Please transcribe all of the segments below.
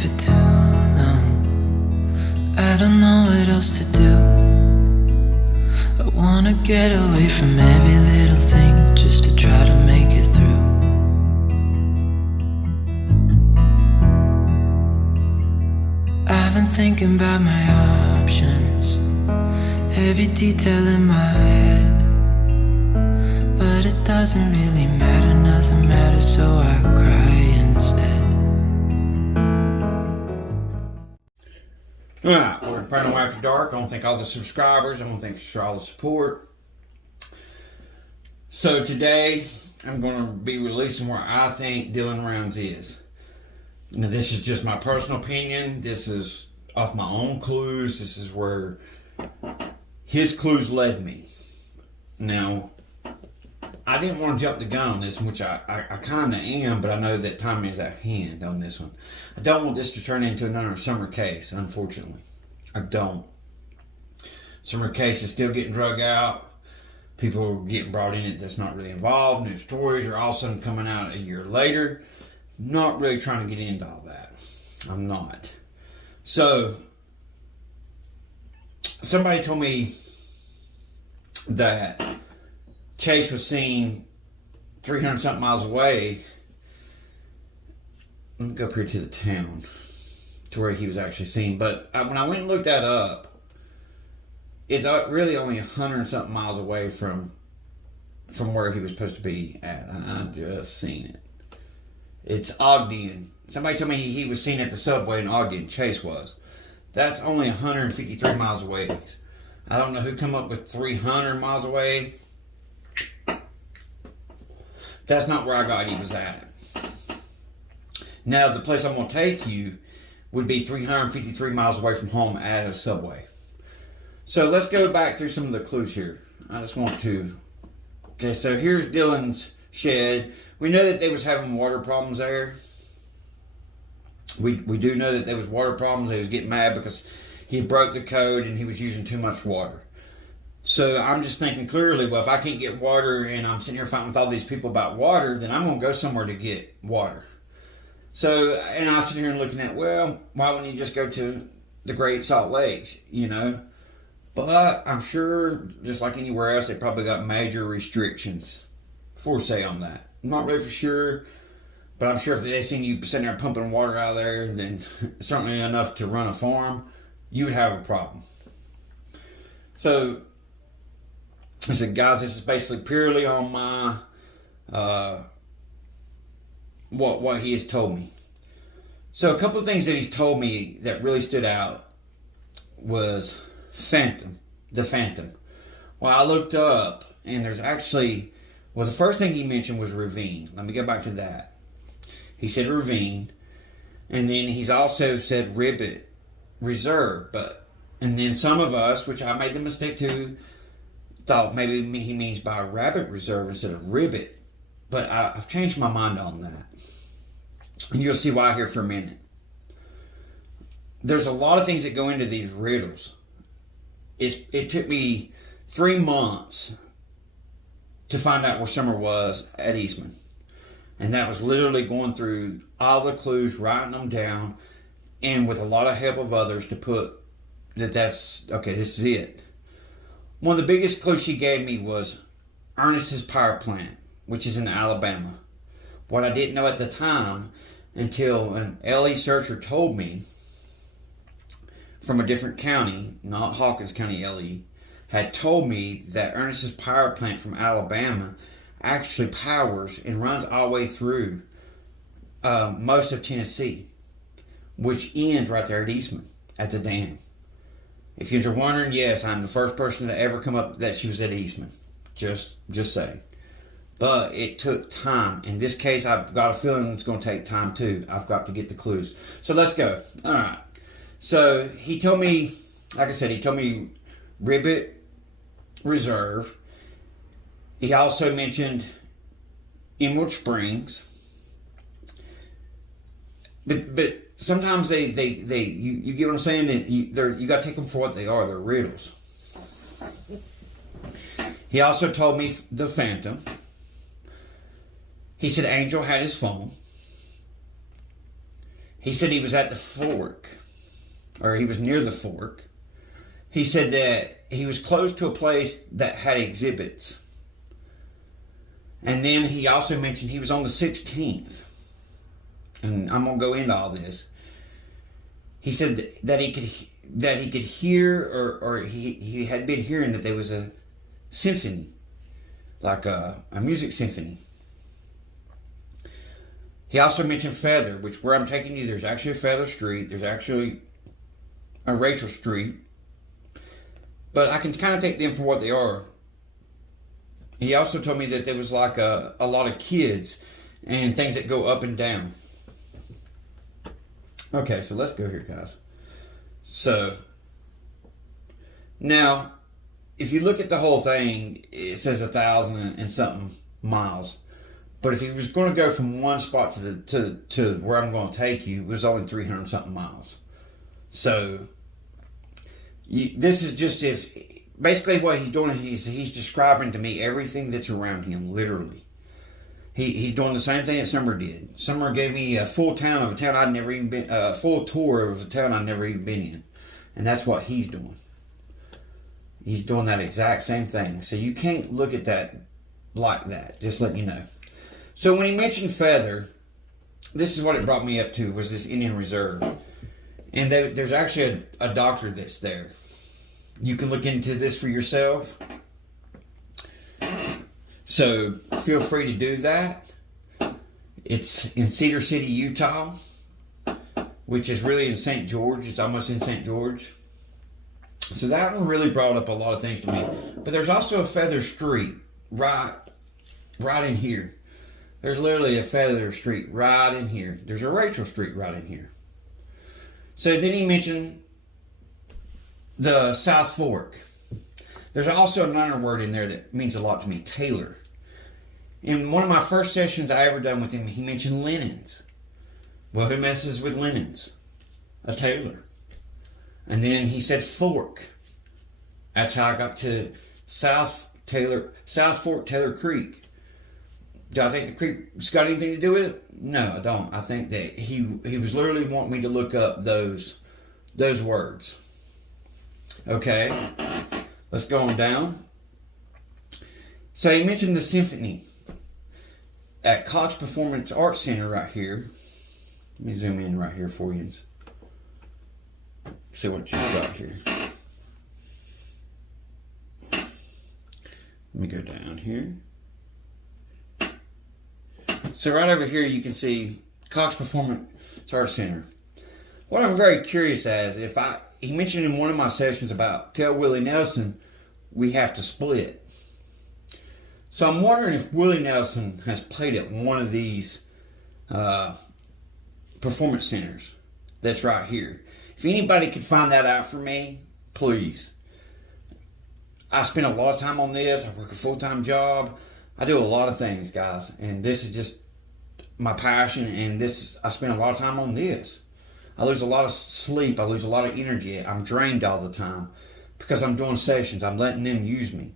for too long. I don't know what else to do. I wanna get away from every little thing just to try to make it through. I've been thinking about my options, every detail in my head, but it doesn't really matter, nothing matters, so I cry instead. Alright, we're Paranormal After Dark. I want to thank all the subscribers. I want to thank you for all the support. So today, I'm going to be releasing where I think Dylan Rounds is. Now, this is just my personal opinion. This is off my own clues. This is where his clues led me. Now, I didn't want to jump the gun on this one, which I kind of am, but I know that time is at hand on this one. I don't want this to turn into another Summer Case, unfortunately. I don't. Summer Case is still getting drug out. People are getting brought in it that's not really involved. New stories are all of a sudden coming out a year later. Not really trying to get into all that. I'm not. So, somebody told me that Chase was seen 300 something miles away. Let me go up here to the town to where he was actually seen. But when I went and looked that up, it's really only 100 something miles away from where he was supposed to be at. I just seen it. It's Ogden. Somebody told me he was seen at the subway in Ogden. Chase was. That's only 153 miles away. I don't know who come up with 300 miles away. That's not where I got he was at. Now, the place I'm going to take you would be 353 miles away from home at a subway. So let's go back through some of the clues here. I just want to... Okay, so here's Dylan's shed. We know that they was having water problems there. We do know that there was water problems. They was getting mad because he broke the code and he was using too much water. So I'm just thinking clearly, well, if I can't get water and I'm sitting here fighting with all these people about water, then I'm going to go somewhere to get water. So, and I was sitting here and looking at, well, why wouldn't you just go to the Great Salt Lakes, you know? But I'm sure, just like anywhere else, they probably got major restrictions for say on that. I'm not really for sure, but I'm sure if they seen you sitting there pumping water out of there, then certainly enough to run a farm, you would have a problem. So, I said, guys, this is basically purely on my, what he has told me. So a couple of things that he's told me that really stood out was the Phantom. Well, I looked up, and there's actually, well, the first thing he mentioned was ravine. Let me go back to that. He said ravine, and then he's also said Ribbit Reserve, and then some of us, which I made the mistake too, thought maybe he means by Rabbit Reserve instead of Ribbit, but I've changed my mind on that, and you'll see why here for a minute. There's a lot of things that go into these riddles. It took me 3 months to find out where Summer was at Eastman, and that was literally going through all the clues, writing them down, and with a lot of help of others to put that's okay, this is it. One of the biggest clues she gave me was Ernest's power plant, which is in Alabama. What I didn't know at the time until an LE searcher told me from a different county, not Hawkins County LE, had told me that Ernest's power plant from Alabama actually powers and runs all the way through most of Tennessee, which ends right there at Eastman, at the dam. If you're wondering, yes, I'm the first person to ever come up that she was at Eastman. Just saying. But it took time. In this case, I've got a feeling it's going to take time too. I've got to get the clues. So let's go. All right. So he told me, like I said, he told me Ribbit Reserve. He also mentioned Emerald Springs. But sometimes you get what I'm saying? That you got to take them for what they are. They're riddles. He also told me the Phantom. He said Angel had his phone. He said he was at the fork, or he was near the fork. He said that he was close to a place that had exhibits. And then he also mentioned he was on the 16th. And I'm going to go into all this. He said that he could hear, or he had been hearing that there was a symphony, like a music symphony. He also mentioned Feather, which where I'm taking you, there's actually a Feather Street. There's actually a Rachel Street. But I can kind of take them for what they are. He also told me that there was like a lot of kids and things that go up and down. Okay, so let's go here, guys. So, now, if you look at the whole thing, it says 1,000 and something miles. But if he was going to go from one spot to where I'm going to take you, it was only 300 something miles. So, this is just if basically what he's doing is he's describing to me everything that's around him, literally. He's doing the same thing that Summer did. Summer gave me a full town of a town I'd never even been, a full tour of a town I'd never even been in, and that's what he's doing. He's doing that exact same thing. So you can't look at that like that. Just letting you know. So when he mentioned Feather, this is what it brought me up to, was this Indian Reserve. And there's actually a doctor that's there. You can look into this for yourself. So feel free to do that. It's in Cedar City, Utah, which is really in St. George. It's almost in St. George. So that one really brought up a lot of things to me. But there's also a Feather Street right in here. There's literally a Feather Street right in here. There's a Rachel Street right in here. So then he mentioned the South Fork. There's also another word in there that means a lot to me, tailor. In one of my first sessions I ever done with him, he mentioned linens. Well, who messes with linens? A tailor. And then he said fork. That's how I got to South Fork Taylor Creek. Do I think the creek's got anything to do with it? No, I don't. I think that he was literally wanting me to look up those words. Okay, let's go on down. So he mentioned the symphony at Cox Performance Arts Center right here. Let me zoom in right here for you. See what you've got here. Let me go down here. So right over here you can see Cox Performance Arts Center. What I'm very curious as, he mentioned in one of my sessions about Tell Willie Nelson we have to split. So I'm wondering if Willie Nelson has played at one of these performance centers that's right here. If anybody could find that out for me, please. I spend a lot of time on this. I work a full-time job. I do a lot of things, guys, and this is just my passion, and I spend a lot of time on this. I lose a lot of sleep. I lose a lot of energy. I'm drained all the time because I'm doing sessions. I'm letting them use me.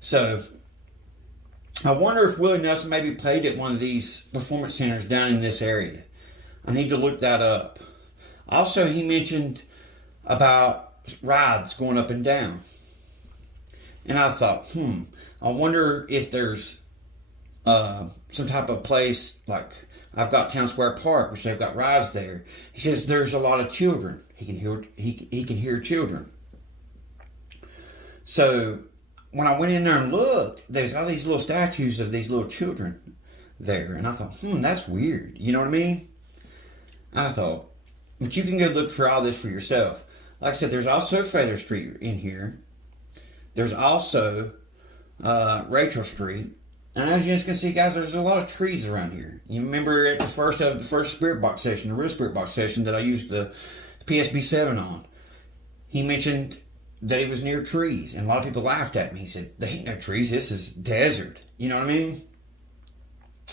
So I wonder if Willie Nelson maybe played at one of these performance centers down in this area. I need to look that up. Also, he mentioned about rides going up and down. And I thought, I wonder if there's some type of place, like I've got Town Square Park, which they've got rides there. He says there's a lot of children. He can hear children. So when I went in there and looked, there's all these little statues of these little children there. And I thought, that's weird. You know what I mean? I thought, but you can go look for all this for yourself. Like I said, there's also Feather Street in here. There's also Rachel Street. And as you can see, guys, there's a lot of trees around here. You remember at the first Spirit Box session, the real Spirit Box session that I used the PSB-7 on, he mentioned that he was near trees. And a lot of people laughed at me. He said, there ain't no trees. This is desert. You know what I mean?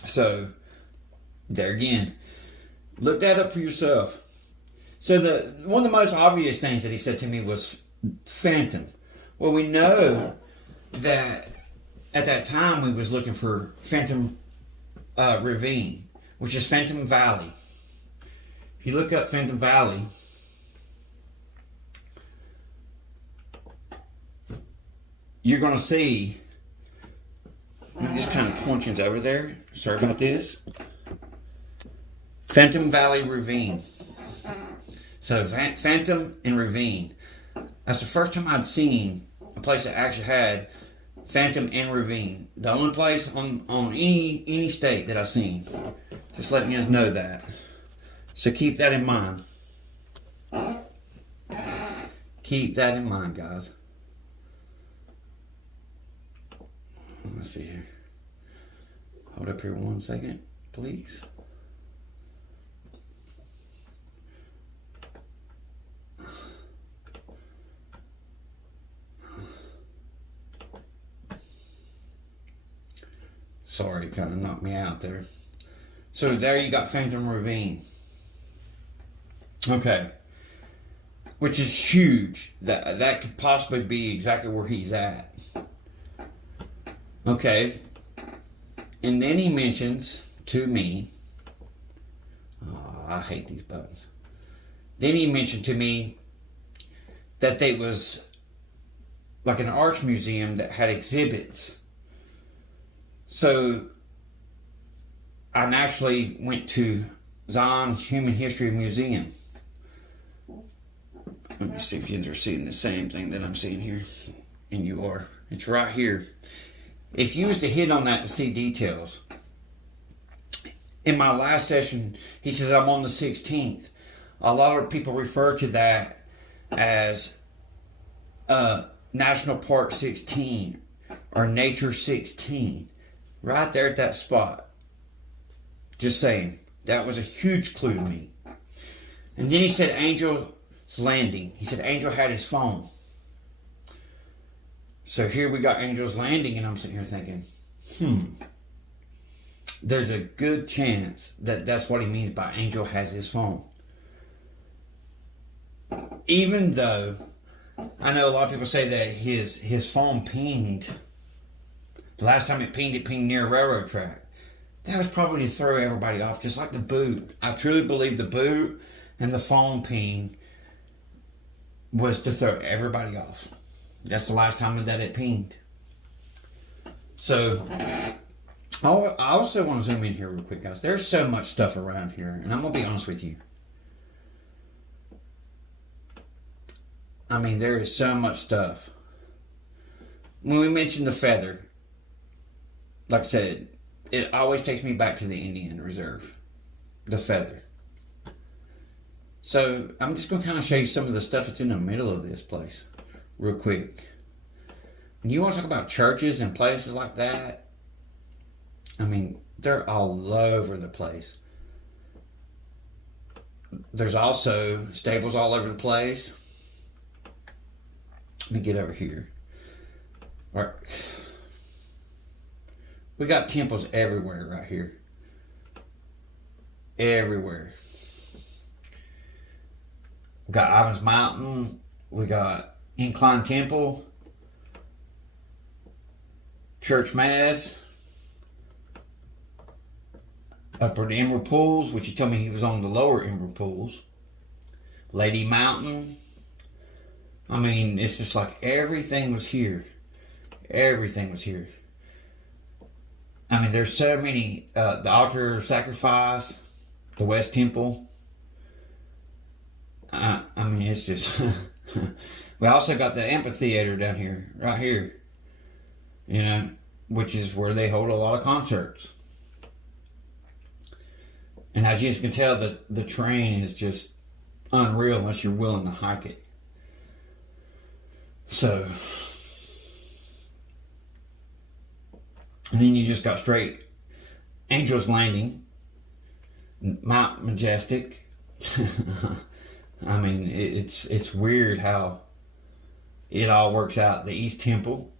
So, there again. Look that up for yourself. So one of the most obvious things that he said to me was Phantom. Well, we know that at that time we was looking for Phantom Ravine, which is Phantom Valley. if you look up Phantom Valley, you're going to see, let me just kind of point you over there. Sorry about this. Phantom Valley Ravine. So Phantom and Ravine. That's the first time I'd seen a place that actually had Phantom and Ravine. The only place on any state that I've seen. Just letting you guys know that. So keep that in mind. Keep that in mind, guys. Let's see here. Hold up here 1 second, please. Sorry, it kind of knocked me out there. So there you got Phantom Ravine. Okay. Which is huge. That could possibly be exactly where he's at. Okay. And then he mentions to me, oh, I hate these buttons. Then he mentioned to me that they was like an arts museum that had exhibits. So I naturally went to Zion Human History Museum. Let me see if you guys are seeing the same thing that I'm seeing here. And you are. It's right here. If you was to hit on that to see details. In my last session, he says I'm on the 16th. A lot of people refer to that as National Park 16 or Nature 16. Right there at that spot. Just saying. That was a huge clue to me. And then he said Angel's Landing. He said Angel had his phone. So here we got Angel's Landing, and I'm sitting here thinking, there's a good chance that that's what he means by Angel has his phone. Even though I know a lot of people say that his phone pinged. The last time it pinged near a railroad track. That was probably to throw everybody off, just like the boot. I truly believe the boot and the phone ping was to throw everybody off. That's the last time that it pinged. So, I also want to zoom in here real quick, guys. There's so much stuff around here, and I'm going to be honest with you. I mean, there is so much stuff. When we mentioned the feather, like I said, it always takes me back to the Indian Reserve. The feather. So, I'm just going to kind of show you some of the stuff that's in the middle of this place. Real quick. When you want to talk about churches and places like that, I mean, they're all over the place. There's also stables all over the place. Let me get over here. All right. We got temples everywhere right here. Everywhere. We got Ivan's Mountain. We got Incline Temple. Church Mass. Upper Emerald Pools, which he told me he was on the lower Emerald Pools. Lady Mountain. I mean, it's just like everything was here. Everything was here. I mean, there's so many. The Altar of Sacrifice. The West Temple. I mean, it's just... We also got the amphitheater down here. Right here. You know, which is where they hold a lot of concerts. And as you can tell, the terrain is just unreal unless you're willing to hike it. So, and then you just got straight Angel's Landing, Mount Majestic. I mean, it's weird how it all works out. The East Temple.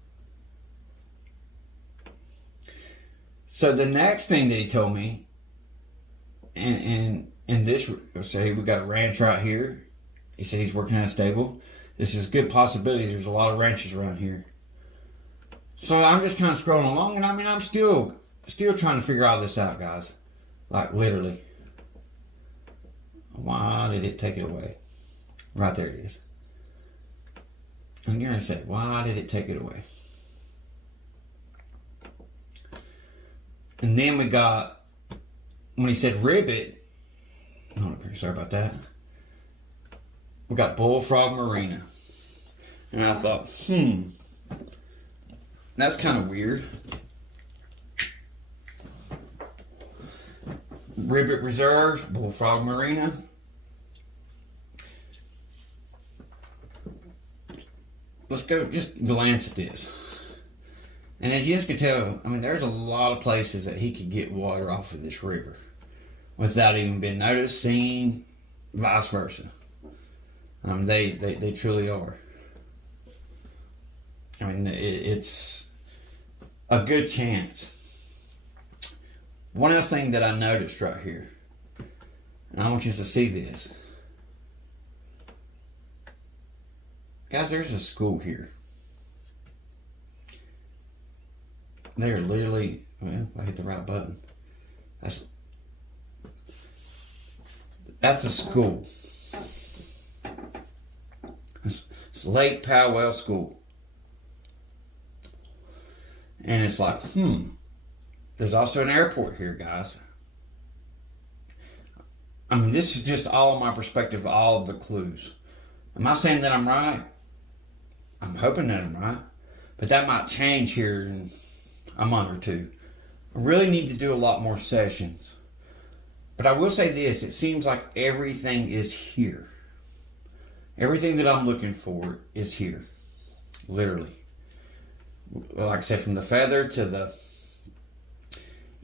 So the next thing that he told me, and this, say we got a ranch right here. He said he's working at a stable. This is a good possibility. There's a lot of ranches around here. So I'm just kind of scrolling along, and I mean, I'm still trying to figure all this out, guys. Like, literally. Why did it take it away? Right there it is. I'm going to say, why did it take it away? And then we got, when he said ribbit, oh, sorry about that. We got Bullfrog Marina. And I thought, that's kind of weird. Ribbit Reserves, Bullfrog Marina. Let's go just glance at this. And as you guys can tell, I mean, there's a lot of places that he could get water off of this river without even being noticed, seen, vice versa. They truly are. I mean, it's a good chance. One other thing that I noticed right here, and I want you to see this. Guys, there's a school here. They're literally, well, if I hit the right button. That's a school. It's Lake Powell School. And it's like, there's also an airport here, guys. I mean, this is just all my perspective, all of the clues. Am I saying that I'm right? I'm hoping that I'm right. But that might change here in a month or two. I really need to do a lot more sessions. But I will say this, it seems like everything is here. Everything that I'm looking for is here. Literally. Like I said, from the feather to the...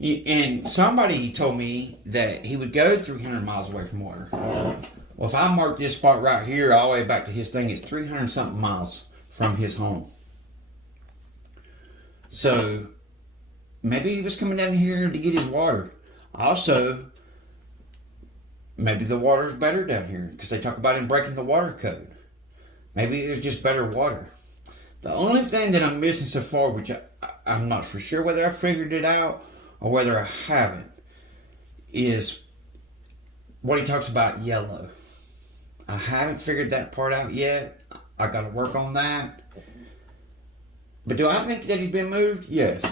And somebody told me that he would go 300 miles away from water. Well, if I mark this spot right here all the way back to his thing, it's 300 something miles from his home. So, maybe he was coming down here to get his water. Also, maybe the water's better down here because they talk about him breaking the water code. Maybe it was just better water. The only thing that I'm missing so far, which I'm not for sure whether I figured it out or whether I haven't, is what he talks about yellow. I haven't figured that part out yet. I got to work on that. But do I think that he's been moved? Yes.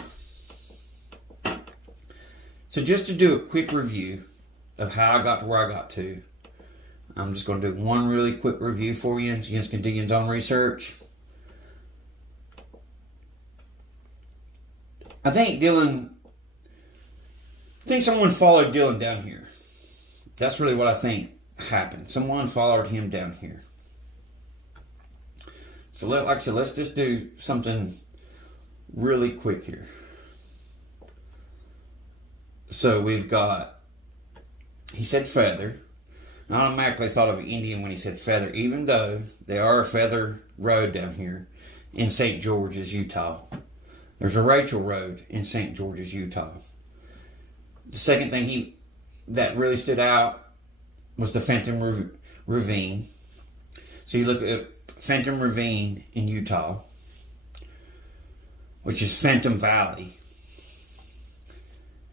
So just to do a quick review of how I got to where I got to, I'm just going to do one really quick review for you, and you guys can do your own research. I think someone followed Dylan down here. That's really what I think happened. Someone followed him down here. So like I said, let's just do something really quick here. So we've got, he said feather. I automatically thought of Indian when he said feather, even though they are a feather road down here in St. George's, Utah. There's a Rachel Road in St. George's, Utah. The second thing that really stood out was the Phantom Ravine. So you look at Phantom Ravine in Utah, which is Phantom Valley.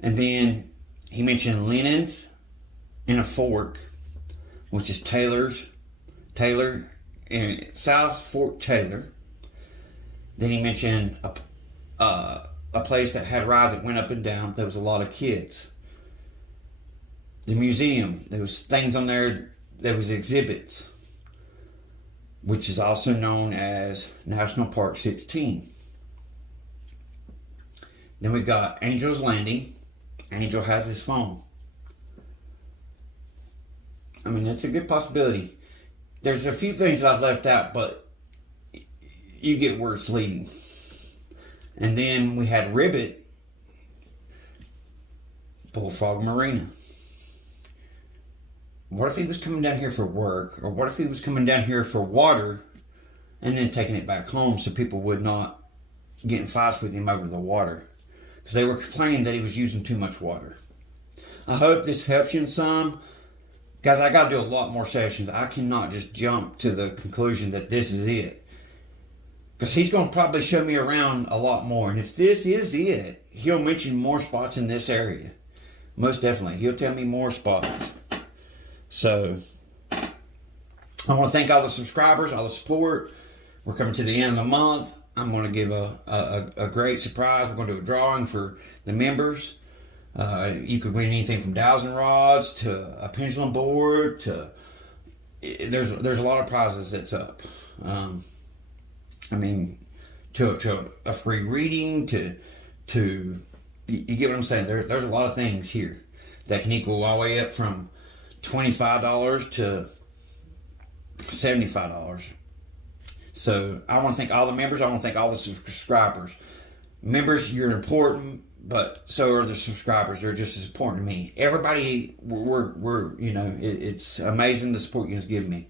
And then he mentioned Lennon's and a Fork, which is Taylor, and South Fork Taylor. Then he mentioned a place that had rides that went up and down. There was a lot of kids. The museum, there was things on there, there was exhibits, which is also known as National Park 16. Then we got Angel's Landing. Angel has his phone. I mean, it's a good possibility. There's a few things that I've left out, but you get where it's leading. And then we had Ribbit, Bullfrog Marina. What if he was coming down here for work? Or what if he was coming down here for water and then taking it back home so people would not get in fights with him over the water? Because they were complaining that he was using too much water. I hope this helps you in some. Guys, I got to do a lot more sessions. I cannot just jump to the conclusion that this is it. Because he's going to probably show me around a lot more. And if this is it, he'll mention more spots in this area. Most definitely. He'll tell me more spots. So I want to thank all the subscribers, all the support. We're coming to the end of the month. I'm going to give a great surprise. We're going to do a drawing for the members. You could win anything from dowsing rods to a pendulum board to there's a lot of prizes that's up. I mean, to a free reading to you get what I'm saying. There's a lot of things here that can equal all the way up from $25 to $75. So I want to thank all the members. I want to thank all the subscribers. Members, you're important, but so are the subscribers. They're just as important to me. Everybody, we're you know, it's amazing the support you guys give me.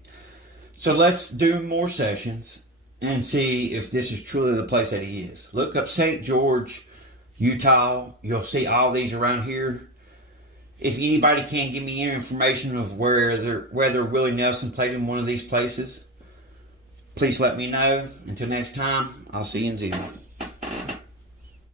So let's do more sessions and see if this is truly the place that he is. Look up St. George, Utah. You'll see all these around here. If anybody can give me any information of whether Willie Nelson played in one of these places, please let me know. Until next time, I'll see you in Zealand.